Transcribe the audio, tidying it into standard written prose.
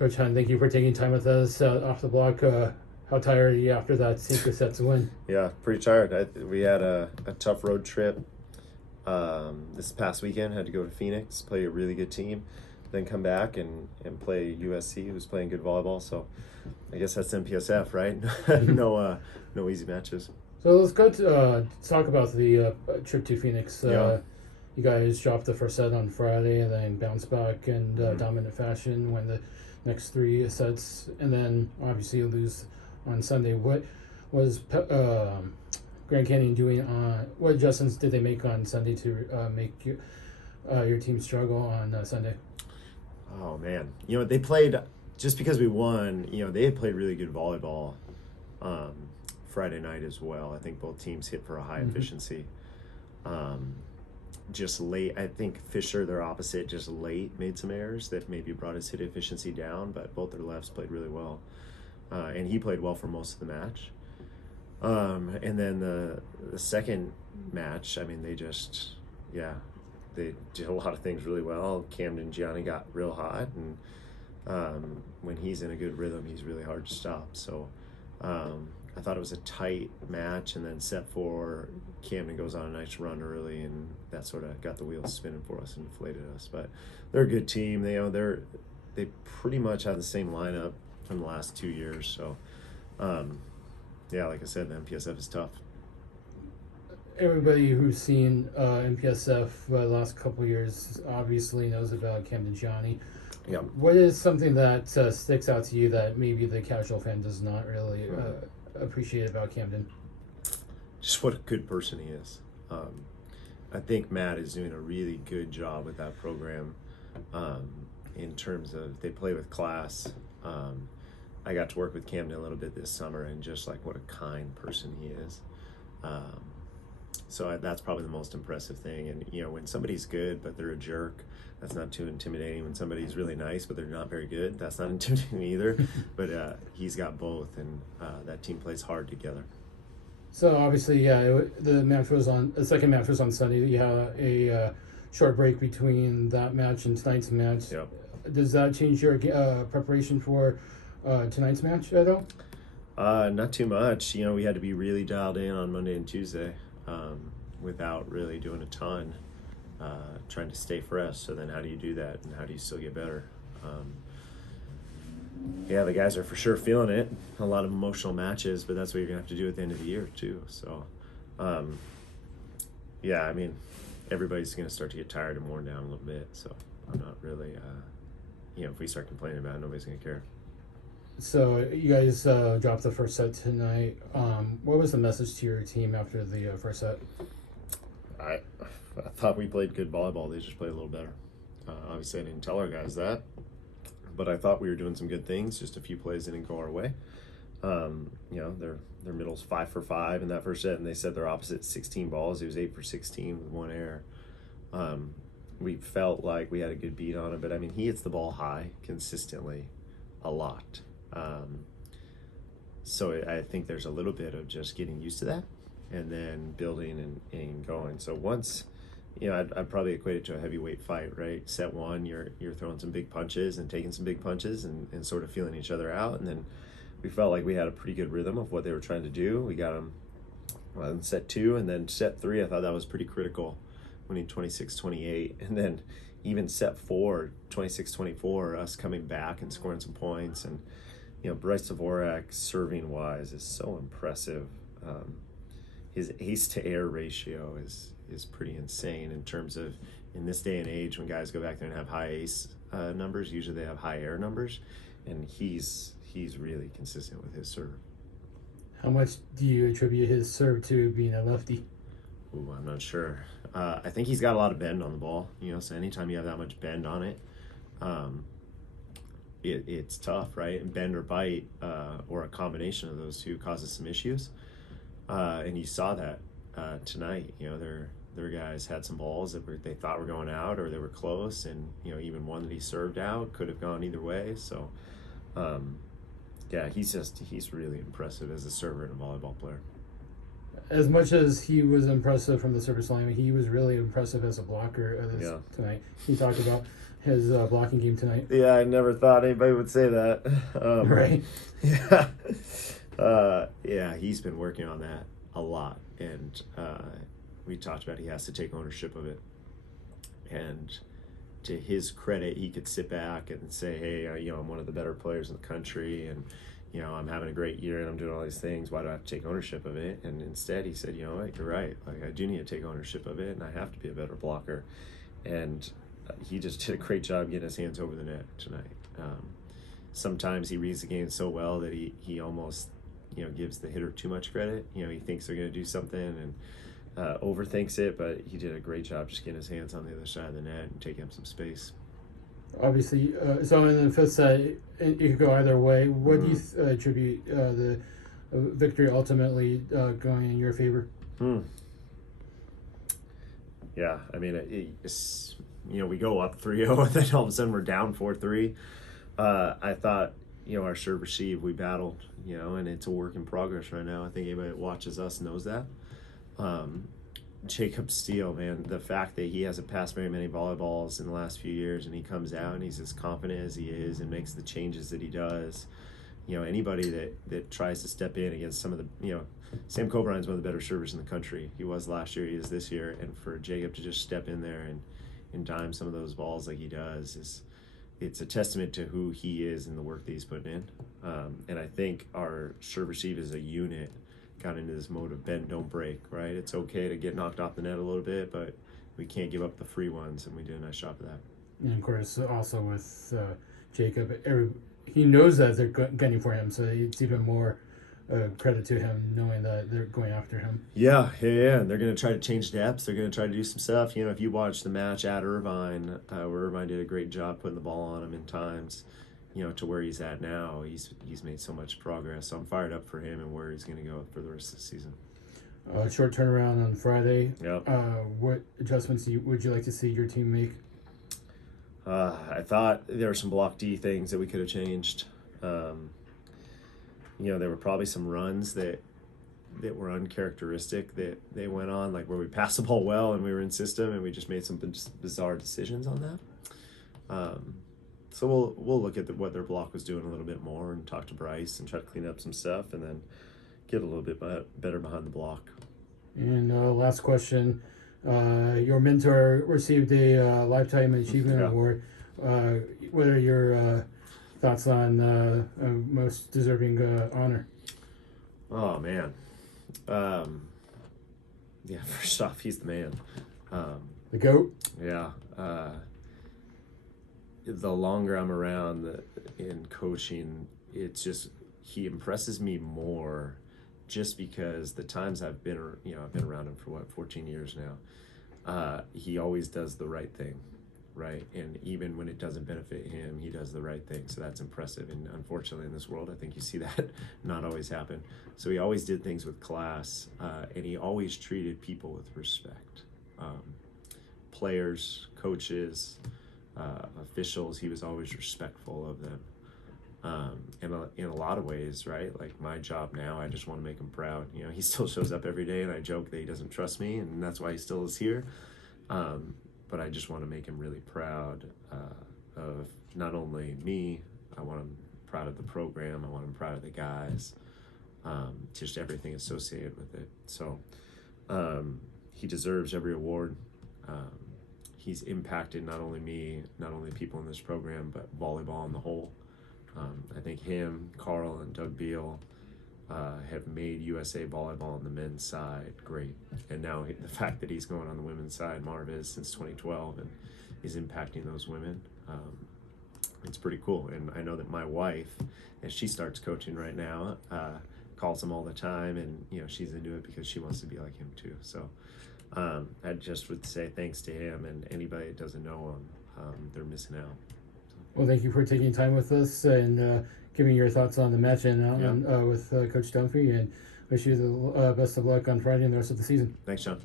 Coach Hunt, thank you for taking time with us off the block. How tired are you after that Cinco sets win? Yeah, pretty tired. We had a tough road trip this past weekend. Had to go to Phoenix, play a really good team, then come back and play USC, who's playing good volleyball. So I guess that's MPSF, right? No easy matches. So let's go to talk about the trip to Phoenix. Yeah. You guys dropped the first set on Friday and then bounced back in dominant fashion, win the next 3 sets, and then obviously you lose on Sunday. What was Grand Canyon doing what adjustments did they make on Sunday to make your team struggle on Sunday? Oh man, they played, just because we won. They had played really good volleyball Friday night as well. I think both teams hit for a high efficiency. Just late, I think Fisher, their opposite, just late made some errors that maybe brought his hit efficiency down, but both their lefts played really well. And he played well for most of the match. And then the second match, I mean, they did a lot of things really well. Camden Gianni got real hot, and when he's in a good rhythm, he's really hard to stop. So I thought it was a tight match, and then set 4, Camden goes on a nice run early, and that sort of got the wheels spinning for us and deflated us. But they're a good team. They pretty much have the same lineup from the last 2 years. So like I said, the MPSF is tough. Everybody who's seen MPSF the last couple of years obviously knows about Camden Gianni. Yeah. What is something that sticks out to you that maybe the casual fan does not really appreciate about Camden? Just what a good person he is. I think Matt is doing a really good job with that program in terms of they play with class. I got to work with Camden a little bit this summer, and just like what a kind person he is. So that's probably the most impressive thing. And when somebody's good but they're a jerk, that's not too intimidating. When somebody's really nice but they're not very good, that's not intimidating either. But he's got both, and that team plays hard together. So obviously, the second match was on Sunday. You had a short break between that match and tonight's match. Yep. Does that change your preparation for tonight's match at all? Not too much. We had to be really dialed in on Monday and Tuesday without really doing a ton, trying to stay fresh. So then how do you do that, and how do you still get better? The guys are for sure feeling it. A lot of emotional matches, but that's what you're going to have to do at the end of the year too. So, I mean, everybody's going to start to get tired and worn down a little bit. So I'm not really, if we start complaining about it, nobody's going to care. So you guys dropped the first set tonight. What was the message to your team after the first set? I thought we played good volleyball. They just played a little better. Obviously, I didn't tell our guys that, but I thought we were doing some good things. Just a few plays didn't go our way. Their middle's 5 for 5 in that first set, and they said their opposite 16 balls. It was 8 for 16 with 1 error. We felt like we had a good beat on him, but I mean, he hits the ball high consistently a lot. So I think there's a little bit of just getting used to that and then building and going. So once, I'd probably equate it to a heavyweight fight, right? Set 1, you're throwing some big punches and taking some big punches and sort of feeling each other out. And then we felt like we had a pretty good rhythm of what they were trying to do. We got them in set 2, and then set 3, I thought that was pretty critical, winning 26-28. And then even set 4, 26-24, us coming back and scoring some points. And Bryce Dvorak, serving wise, is so impressive. His ace to air ratio is pretty insane in terms of, in this day and age, when guys go back there and have high ace numbers, usually they have high air numbers, and he's really consistent with his serve. How much do you attribute his serve to being a lefty? Ooh, I'm not sure. I think he's got a lot of bend on the ball, so anytime you have that much bend on it, it's tough, right? And bend or bite, or a combination of those two, causes some issues. And you saw that tonight. Their guys had some balls that they thought were going out, or they were close, and even one that he served out could have gone either way. So, he's really impressive as a server and a volleyball player. As much as he was impressive from the service line, he was really impressive as a blocker tonight. He talked about his blocking game tonight. Yeah, I never thought anybody would say that. Right. Yeah, he's been working on that a lot, and we talked about he has to take ownership of it. And to his credit, he could sit back and say, "Hey, I'm one of the better players in the country, and I'm having a great year, and I'm doing all these things. Why do I have to take ownership of it?" And instead, he said, "You know what? You're right. Like, I do need to take ownership of it, and I have to be a better blocker." And he just did a great job getting his hands over the net tonight. Sometimes he reads the game so well that he almost gives the hitter too much credit. He thinks they're going to do something and overthinks it, but he did a great job just getting his hands on the other side of the net and taking up some space. Obviously, so in the fifth set, it could go either way. What do you attribute the victory ultimately going in your favor? Yeah, I mean, it's, we go up 3-0 and then all of a sudden we're down 4-3. I thought, our serve receive, we battled, and it's a work in progress right now. I think anybody that watches us knows that. Jacob Steele, man, the fact that he hasn't passed very many volleyballs in the last few years, and he comes out and he's as confident as he is and makes the changes that he does. Anybody that tries to step in against some of the, Sam Cobrine's one of the better servers in the country. He was last year, he is this year, and for Jacob to just step in there and dime some of those balls like he does it's a testament to who he is and the work that he's putting in. And I think our serve receive as a unit got into this mode of bend, don't break, right? It's okay to get knocked off the net a little bit, but we can't give up the free ones, and we did a nice job of that. And of course, also with Jacob, he knows that they're gunning for him, so it's even more credit to him knowing that they're going after him. Yeah, and they're going to try to change depths. They're going to try to do some stuff. If you watch the match at Irvine, where Irvine did a great job putting the ball on him in times, to where he's at now, he's made so much progress. So I'm fired up for him and where he's going to go for the rest of the season. Short turnaround on Friday. Yep. What adjustments would you like to see your team make? I thought there were some block D things that we could have changed. There were probably some runs that were uncharacteristic that they went on, like where we passed the ball well and we were in system and we just made some bizarre decisions on that. So we'll look at what their block was doing a little bit more and talk to Bryce and try to clean up some stuff and then get a little bit better behind the block. And last question. Your mentor received a Lifetime Achievement Award. What are your thoughts on most deserving honor? Oh, man. First off, he's the man. The GOAT? Yeah. The longer I'm around in coaching, it's just, he impresses me more just because the times I've been around him for 14 years now. He always does the right thing, right? And even when it doesn't benefit him, he does the right thing. So that's impressive. And unfortunately in this world, I think you see that not always happen. So he always did things with class, and he always treated people with respect. Players, coaches, officials, he was always respectful of them. In a lot of ways, right? Like my job now, I just want to make him proud. He still shows up every day and I joke that he doesn't trust me and that's why he still is here. But I just want to make him really proud of not only me, I want him proud of the program, I want him proud of the guys, just everything associated with it. So he deserves every award. He's impacted not only me, not only people in this program, but volleyball on the whole. I think him, Carl, and Doug Beal have made USA volleyball on the men's side great. And now the fact that he's going on the women's side, Marv is since 2012, and is impacting those women, it's pretty cool. And I know that my wife, as she starts coaching right now, calls him all the time, and she's into it because she wants to be like him too. So I just would say thanks to him, and anybody that doesn't know him, they're missing out. Well, thank you for taking time with us and giving your thoughts on the match and with Coach Dunphy, and wish you the best of luck on Friday and the rest of the season. Thanks, John.